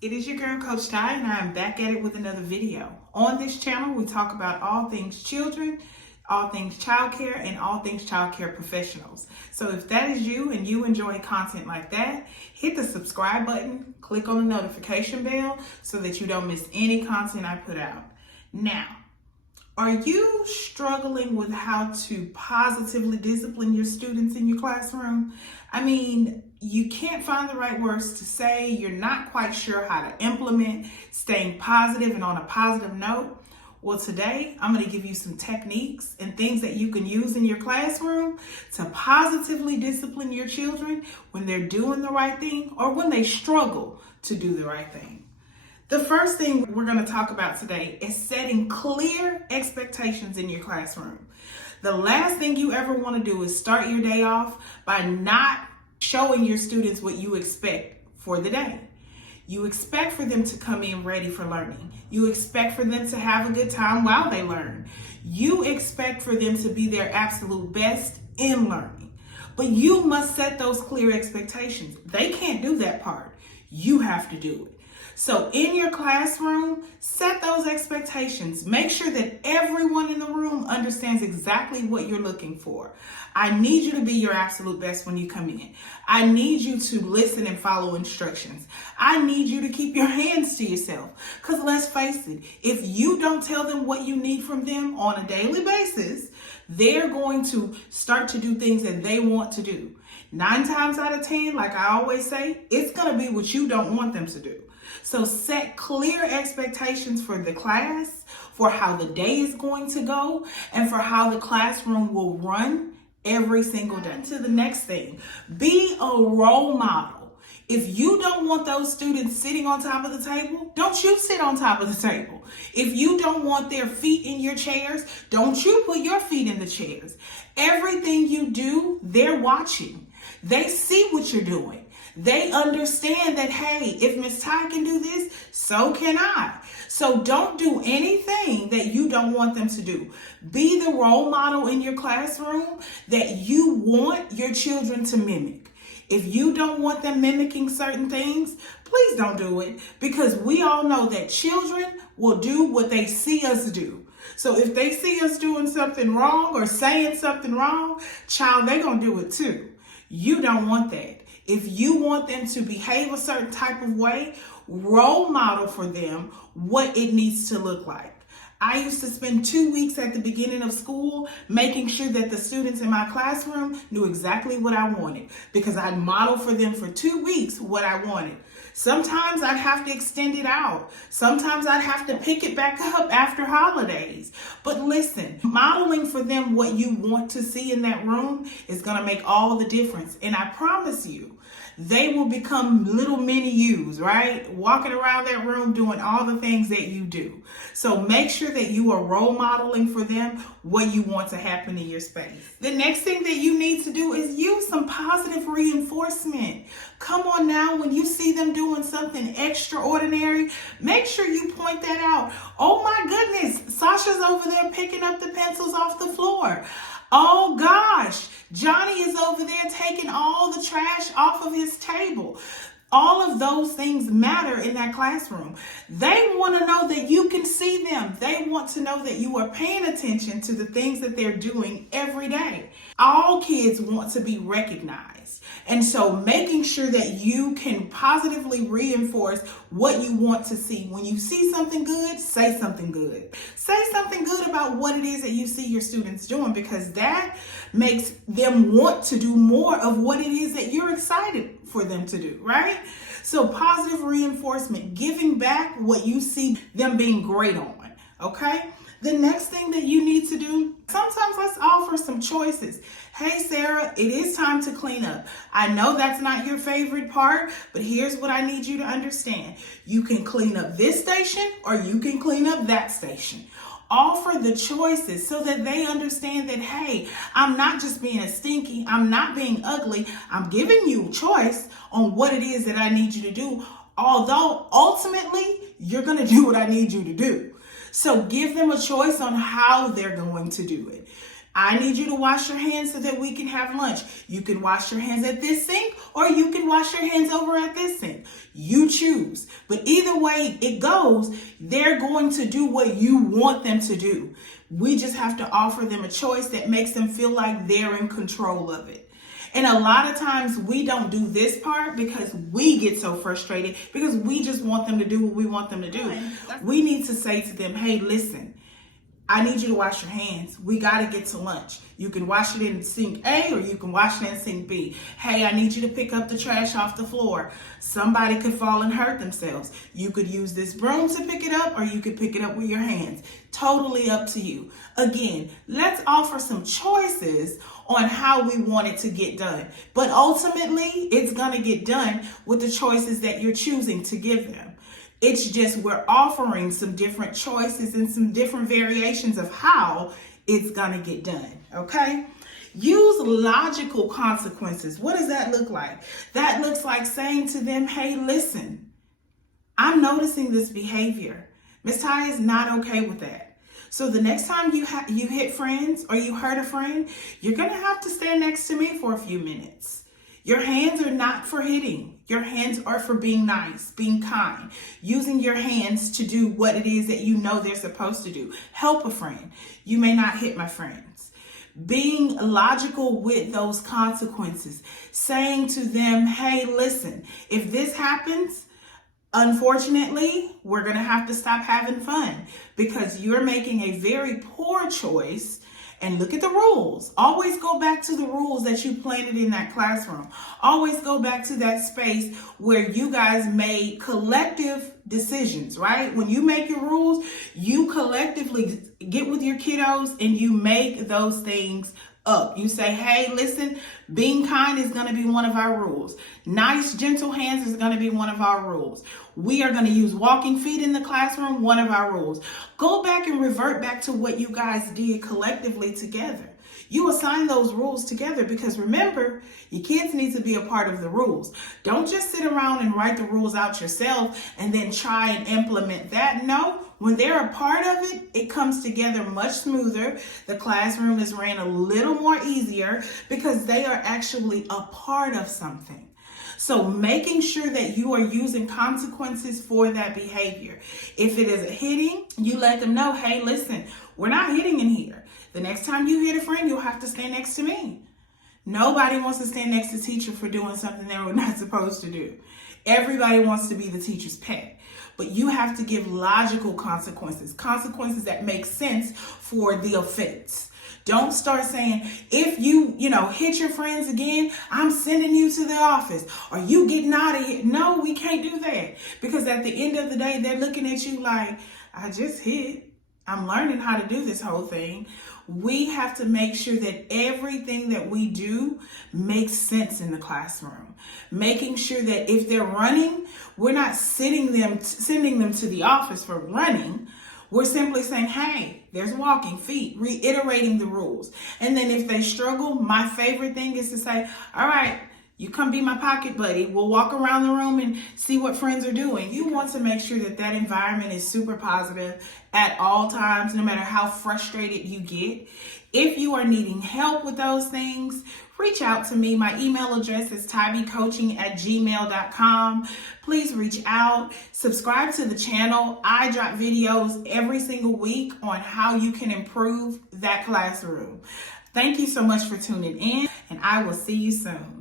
It is your girl, Coach Ty, and I am back at it with another video. On this channel, we talk about all things children, all things childcare, and all things childcare professionals. So if that is you and you enjoy content like that, hit the subscribe button, click on the notification bell so that you don't miss any content I put out. Now, are you struggling with how to positively discipline your students in your classroom? I mean, you can't find the right words to say, you're not quite sure how to implement staying positive and on a positive note. Well, today I'm going to give you some techniques and things that you can use in your classroom to positively discipline your children when they're doing the right thing or when they struggle to do the right thing. The first thing we're going to talk about today is setting clear expectations in your classroom. The last thing you ever want to do is start your day off by not showing your students what you expect for the day. You expect for them to come in ready for learning. You expect for them to have a good time while they learn. You expect for them to be their absolute best in learning. But you must set those clear expectations. They can't do that part. You have to do it. So in your classroom, set those expectations. Make sure that everyone in the room understands exactly what you're looking for. I need you to be your absolute best when you come in. I need you to listen and follow instructions. I need you to keep your hands to yourself. Because let's face it, if you don't tell them what you need from them on a daily basis, they're going to start to do things that they want to do. 9 times out of 10, like I always say, it's going to be what you don't want them to do. So set clear expectations for the class, for how the day is going to go, and for how the classroom will run every single day. To the next thing, be a role model. If you don't want those students sitting on top of the table, don't you sit on top of the table. If you don't want their feet in your chairs, don't you put your feet in the chairs. Everything you do, they're watching. They see what you're doing. They understand that, hey, if Miss Ty can do this, so can I. So don't do anything that you don't want them to do. Be the role model in your classroom that you want your children to mimic. If you don't want them mimicking certain things, please don't do it, because we all know that children will do what they see us do. So if they see us doing something wrong or saying something wrong, child, they're going to do it too. You don't want that. If you want them to behave a certain type of way, role model for them what it needs to look like. I used to spend 2 weeks at the beginning of school making sure that the students in my classroom knew exactly what I wanted, because I'd model for them for 2 weeks what I wanted. Sometimes I'd have to extend it out. Sometimes I'd have to pick it back up after holidays. But listen, modeling for them what you want to see in that room is going to make all the difference. And I promise you, they will become little mini yous, right? Walking around that room doing all the things that you do. So make sure that you are role modeling for them what you want to happen in your space. The next thing that you need to do is use some positive reinforcement. Come on now, when you see them doing something extraordinary, make sure you point that out. Oh my goodness, Sasha's over there picking up the pencils off the floor. Oh gosh, Johnny is over there taking all the trash off of his table. All of those things matter in that classroom. They want to know that you can see them. They want to know that you are paying attention to the things that they're doing every day. All kids want to be recognized. And so making sure that you can positively reinforce what you want to see. When you see something good, say something good. Say something good about what it is that you see your students doing, because that makes them want to do more of what it is that you're excited for them to do, right? So positive reinforcement, giving back what you see them being great on, okay? The next thing that you need to do, sometimes let's offer some choices. Hey, Sarah, it is time to clean up. I know that's not your favorite part, but here's what I need you to understand. You can clean up this station or you can clean up that station. Offer the choices so that they understand that, hey, I'm not just being a stinky, I'm not being ugly, I'm giving you a choice on what it is that I need you to do, although ultimately you're going to do what I need you to do. So give them a choice on how they're going to do it. I need you to wash your hands so that we can have lunch. You can wash your hands at this sink, or you can wash your hands over at this sink. You choose. But either way it goes, they're going to do what you want them to do. We just have to offer them a choice that makes them feel like they're in control of it. And a lot of times we don't do this part because we get so frustrated because we just want them to do what we want them to do. We need to say to them, hey, listen, I need you to wash your hands. We got to get to lunch. You can wash it in sink A or you can wash it in sink B. Hey, I need you to pick up the trash off the floor. Somebody could fall and hurt themselves. You could use this broom to pick it up or you could pick it up with your hands. Totally up to you. Again, let's offer some choices on how we want it to get done. But ultimately, it's going to get done with the choices that you're choosing to give them. It's just we're offering some different choices and some different variations of how it's going to get done, okay? Use logical consequences. What does that look like? That looks like saying to them, hey, listen, I'm noticing this behavior. Miss Ty is not okay with that. So the next time you hit friends or you hurt a friend, you're going to have to stand next to me for a few minutes. Your hands are not for hitting. Your hands are for being nice, being kind, using your hands to do what it is that you know they're supposed to do. Help a friend. You may not hit my friends. Being logical with those consequences. Saying to them, hey, listen, if this happens, unfortunately, we're going to have to stop having fun because you're making a very poor choice. And look at the rules. Always go back to the rules that you planted in that classroom. Always go back to that space where you guys made collective decisions, right? When you make your rules, you collectively get with your kiddos and you make those things up. You say, hey, listen, being kind is going to be one of our rules. Nice, gentle hands is going to be one of our rules. We are going to use walking feet in the classroom, one of our rules. Go back and revert back to what you guys did collectively together. You assign those rules together because remember, your kids need to be a part of the rules. Don't just sit around and write the rules out yourself and then try and implement that. No, when they're a part of it, it comes together much smoother. The classroom is ran a little more easier because they are actually a part of something. So making sure that you are using consequences for that behavior. If it is a hitting, you let them know, hey, listen, we're not hitting in here. The next time you hit a friend, you'll have to stand next to me. Nobody wants to stand next to teacher for doing something they were not supposed to do. Everybody wants to be the teacher's pet. But you have to give logical consequences, consequences that make sense for the offense. Don't start saying, if you hit your friends again, I'm sending you to the office or you getting out of here. No, we can't do that because at the end of the day, they're looking at you like, I just hit. I'm learning how to do this whole thing. We have to make sure that everything that we do makes sense in the classroom. Making sure that if they're running, we're not sending them to the office for running. We're simply saying, hey, there's walking feet, reiterating the rules. And then if they struggle, my favorite thing is to say, all right, you come be my pocket buddy. We'll walk around the room and see what friends are doing. You want to make sure that that environment is super positive at all times, no matter how frustrated you get. If you are needing help with those things, reach out to me. My email address is tybecoaching@gmail.com. Please reach out. Subscribe to the channel. I drop videos every single week on how you can improve that classroom. Thank you so much for tuning in, and I will see you soon.